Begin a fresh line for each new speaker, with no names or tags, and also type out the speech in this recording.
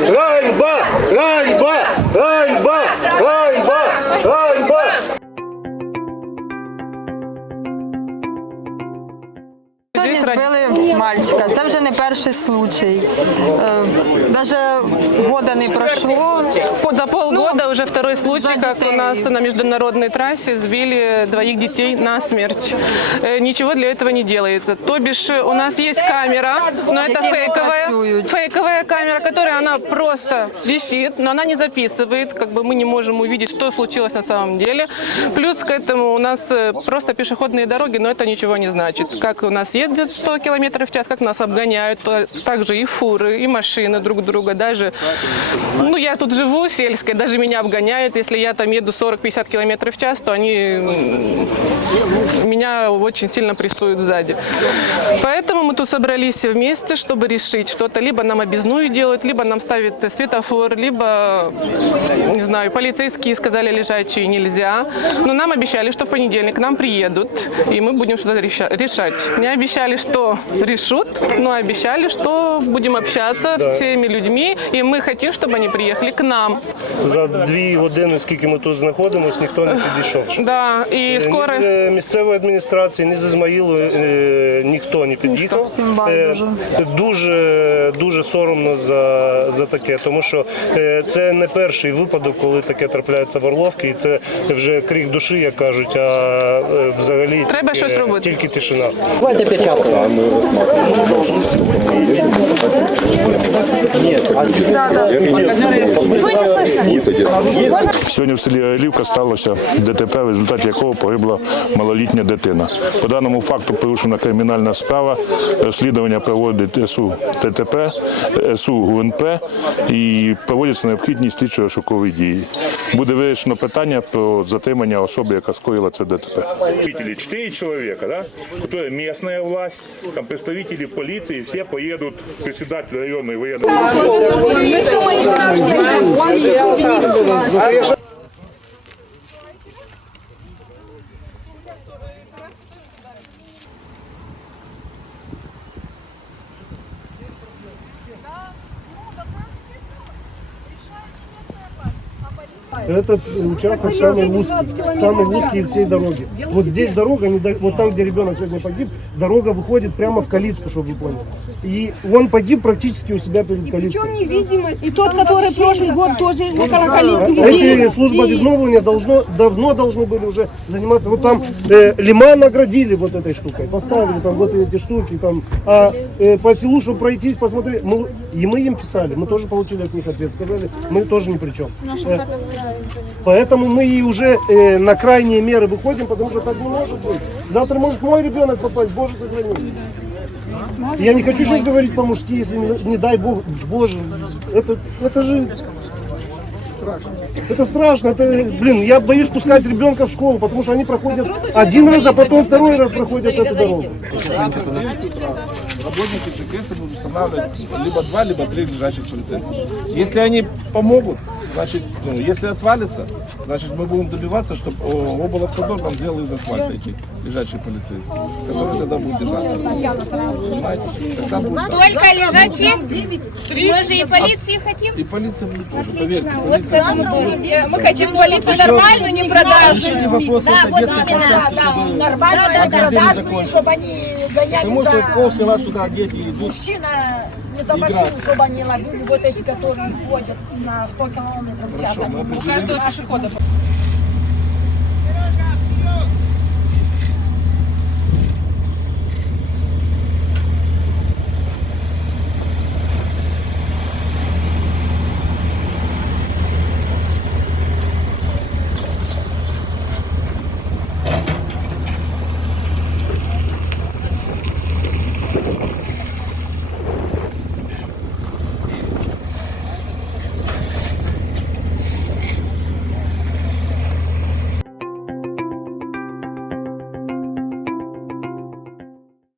Ганьба! Ганьба! Ганьба! Ганьба! Ганьба!
Сьогодні збили мальчика. Це вже не перший случай. Навіть года не пройшло.
По- За полгода уже второй случай, как у нас на международной трассе сбили двоих детей на смерть. Э, Ничего для этого не делается. То бишь э, у нас есть камера, но это фейковая, фейковая камера, которая она просто висит, но она не записывает, как бы мы не можем увидеть, что случилось на самом деле. Плюс к этому у нас э, просто пешеходные дороги, но это ничего не значит. Как у нас ездят 100 км в час, как нас обгоняют, то также и фуры, и машины друг друга, даже ну, я тут живу сельской, даже меня обгоняют. Если я там еду 40-50 километров в час, то они меня очень сильно прессуют сзади. Поэтому мы тут собрались вместе, чтобы решить что-то. Либо нам объездную делают, либо нам ставят светофор, либо, не знаю, полицейские сказали лежачие нельзя. Но нам обещали, что в понедельник к нам приедут, и мы будем что-то реша- решать. Не обещали, что решат, но обещали, что будем общаться с всеми людьми, и мы хотим, чтобы они приехали к нам.
За дві години, скільки ми тут знаходимося, ніхто не підійшов.
Да, и
Ні
скоро...
з е, місцевої адміністрації, ні з Ізмаїлу е, ніхто не під'їхав. Е, Дуже дуже соромно за, за таке, тому що е, це не перший випадок, коли таке трапляється в Орловці, і це вже крик душі, як кажуть, а е, взагалі
Треба
тільки-
щось робити.
тільки тишина.
Давайте печатку. будет один.
Сьогодні в селі Олівка сталося ДТП, в результаті якого погибла малолітня дитина. По даному факту порушена кримінальна справа. Розслідування проводить СУ ТТП, СУ ГУНП і проводяться необхідні слідчо-шокові дії. Буде вирішено питання про затримання особи, яка скоїла це ДТП. Четыре человека, да, которые местная власть, там представители полиции, все поедут, председатель районной военной
Этот участок самый узкий, самый узкий из всей дороги. Вот здесь дорога, не до- вот там, где ребенок сегодня погиб, дорога выходит прямо в калитку, чтобы вы поняли. И он погиб практически у себя перед калиткой.
Причем невидимость. И тот, который прошлый год тоже около калитки
Эти службы объединения должно, давно должны были уже заниматься. Вот там э, лиман наградили вот этой штукой, поставили там вот эти штуки, там, а э, по селу, чтобы пройтись, посмотреть, мы, и мы им писали, мы тоже получили от них ответ, сказали, мы тоже ни при чем. Э, Поэтому мы и уже э, на крайние меры выходим, потому что так не может быть. Завтра может мой ребенок попасть, Боже сохрани. Я не хочу сейчас говорить по-мужски, если не, не дай Бог, Боже, это, это же это страшно, это, блин, я боюсь пускать ребенка в школу, потому что они проходят один раз, а потом второй раз проходят эту дорогу.
Работники ЖКС будут устанавливать либо два, либо три лежачих полицейских. Если они помогут, значит, ну, если отвалится, значит, мы будем добиваться, чтобы облавтодор нам сделал из асфальта эти лежачие полицейские, которые тогда будут держаться. Понимаете? Тогда будет-
Только лежачие? Мы же и полиции хотим.
И полиция будет тоже, поверьте.
Вот тоже.
Мы хотим полицию нормальную, не продажную.
Да, вот именно.
Нормальную, не продажную, чтобы они гоняли
Потому что
за...
пол села сюда дети идут.
Мужчина не за машину, чтобы они ловили вот эти, которые ходят на 100 километров в час.
У каждого пешехода.